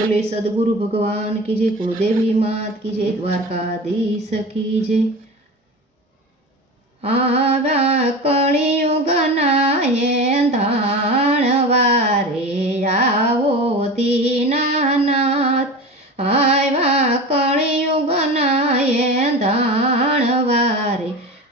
बोले सदगुरु भगवान की जय, कुलदेवी मात की जय, द्वारकाधीश की जय। आवा कलियुगना एंधाणवारे आवो दीनानाथ, आवा कलियुगना एंधाणवारे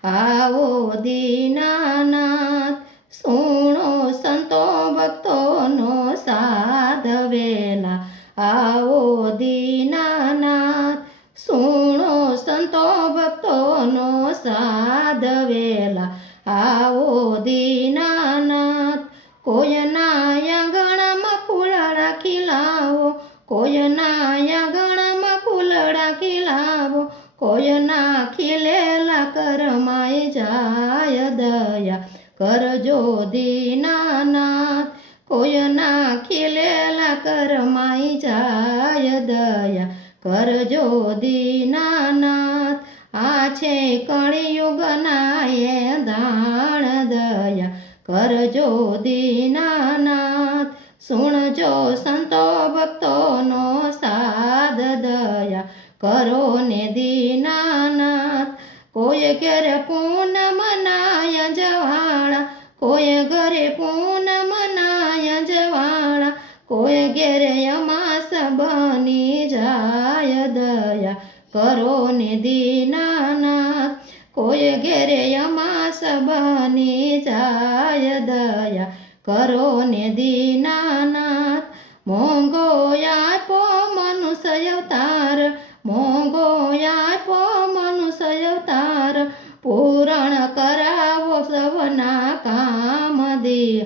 आवो दीनानाथ। सुनो संतो भक्तो नो साध वेला आवो दीनानाथ, सुनो संतो भक्तो नो साध वेला आवो दीनानाथ। कोयना आंगणामां फूलड़ा खिलावो, कोयना आंगणामां फूलड़ा खिलावो, कोयना खिलेला करमाय जाय दया करजो दीनानाथ। कोयना खिलेला करमाय जाय दया करजो दीनानाथ। आछे कलियुगना एंधाण दया करजो दीनानाथ। सुणजो संतो भक्तो नो साध दया करो ने दीनानाथ। कोई घरे पूनम नाय जवाळा, कोई घरे पूनम नाय जवाळा, कोई घरे अमास बनी जाय दया करो ने दीनानाथ। कोई घरे अमास बनी जाय दया करो ने दीनानाथ। मोंघो आपो मनुष्य अवतार, मोंघो आपो मनुष्य अवतार, पूरण करावो सवना काम दया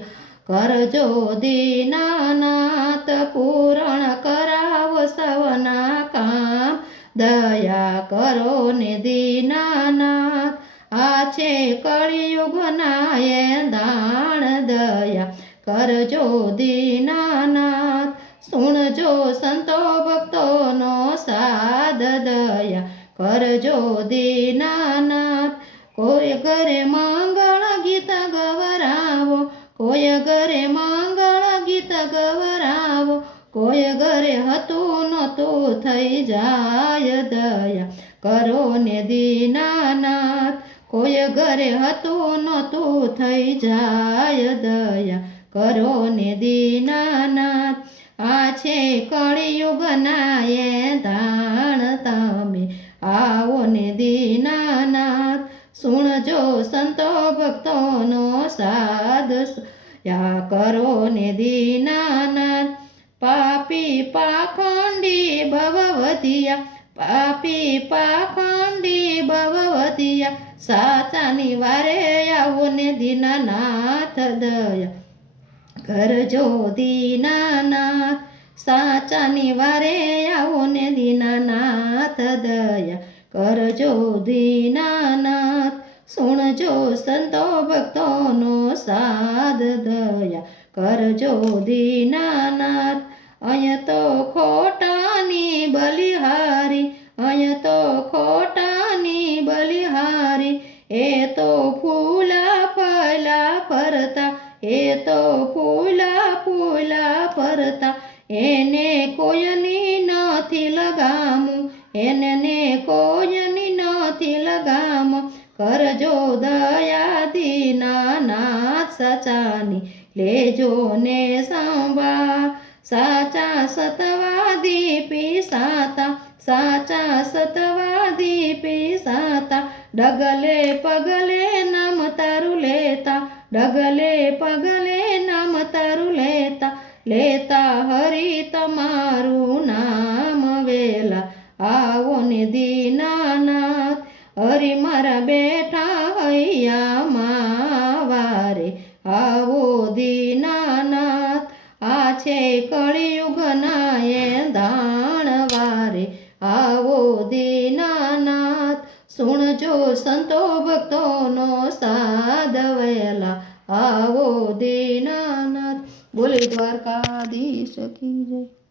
करजो दीनानाथ। पूरण करावो सवना काम दया करो ने दीनानाथ। आछे कलियुगना एंधाण दया करजो दीनानाथ। सुणजो संतो भक्तो नो साध दया करजो दीनानाथ। कोई घरे मंगल गीत गवरावो, कोई घरे मंगल गीत गवरावो, कोई घरे हतु नतु थई जाय दया करो ने दीनानाथ। कोई घरे हतु नतु थई जाय दया करो ने दीनानाथ। आछे कलियुगना एंधाण तमे आवो ने दीनानाथ। सुणजो संतो भक्तो नो साध या करो ने दीनानाथ। पापी पाखंडी भववतिया, पापी पाखंडी भववतिया, साचानी वारे आवो ने दीनानाथ दया करजो दीनानाथ। साचानी वारे आवो ने दीनानाथ दया करजो दीनानाथ। सुणजो संतो भक्तो नो साध दया करजो दीनानाथ। अय तो खोटानी बलिहारी, अय तो खोटानी बलिहारी, ए तो फूला फैला फरता, ए तो फूला फूला फरता, एने कोयनी नथी लगामू, एने कोयनी नथी लगाम करजो दया दीनानाथ। सचानी लेजो ने संभाळ, साचा सतवादी पिसाता, साचा सतवादी पिसाता, डगले पगले नाम तारू लेता, डगले पगले नाम तारू लेता, लेता हरि तमारू नाम वेला आवो ने दीनानाथ। हरि मारा बेठा हैया मावारे आवो दीनानाथ। आछे कलियुगना एंधाण वारे आवो दीनानाथ। सुणजो संतो भक्तो नो साध वेला आवो दीनानाथ। बोले द्वारकाधीश की जय।